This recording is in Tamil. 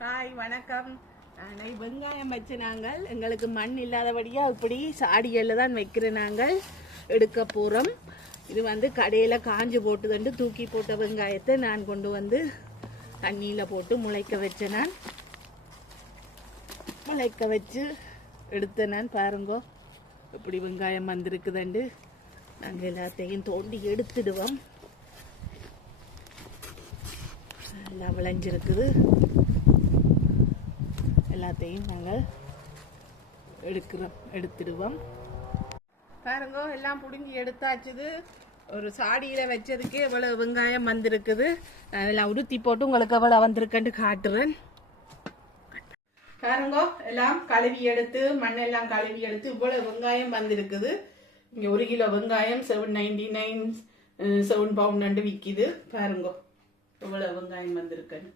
ஹாய் வணக்கம். வெங்காயம் வச்சு நாங்கள் எங்களுக்கு மண் இல்லாதபடியா இப்படி சாடிகளில் தான் வைக்கிற நாங்கள் எடுக்க போகிறோம். இது வந்து கடையில் காஞ்சு போட்டுதண்டு தூக்கி போட்ட வெங்காயத்தை நான் கொண்டு வந்து தண்ணியில் போட்டு முளைக்க வச்சேன். நான் முளைக்க வச்சு எடுத்தேன். நான் பாருங்கோ இப்படி வெங்காயம் வந்திருக்குதண்டு. நாங்கள் எல்லாத்தையும் தோண்டி எடுத்துடுவோம். எல்லாம் விளைஞ்சிருக்குது. எல்லாத்தையும் நாங்கள் எடுத்துடுவோம். பாருங்க எல்லாம் புடுங்கி எடுத்தாச்சுது. ஒரு சாடியில வச்சதுக்கு எவ்வளவு வெங்காயம் வந்திருக்குது. நான் எல்லாம் உடுத்தி போட்டு உங்களுக்கு எவ்வளவு வந்திருக்குன்னு காட்டுறேன். பாருங்க எல்லாம் கழுவி எடுத்து மண்ணெல்லாம் கழுவி எடுத்து இவ்வளவு வெங்காயம் வந்திருக்குது. இங்க 1 கிலோ வெங்காயம் 799 7 பவுண்ட் விற்கிது. பாருங்க எவ்வளவு வெங்காயம் வந்திருக்குன்னு.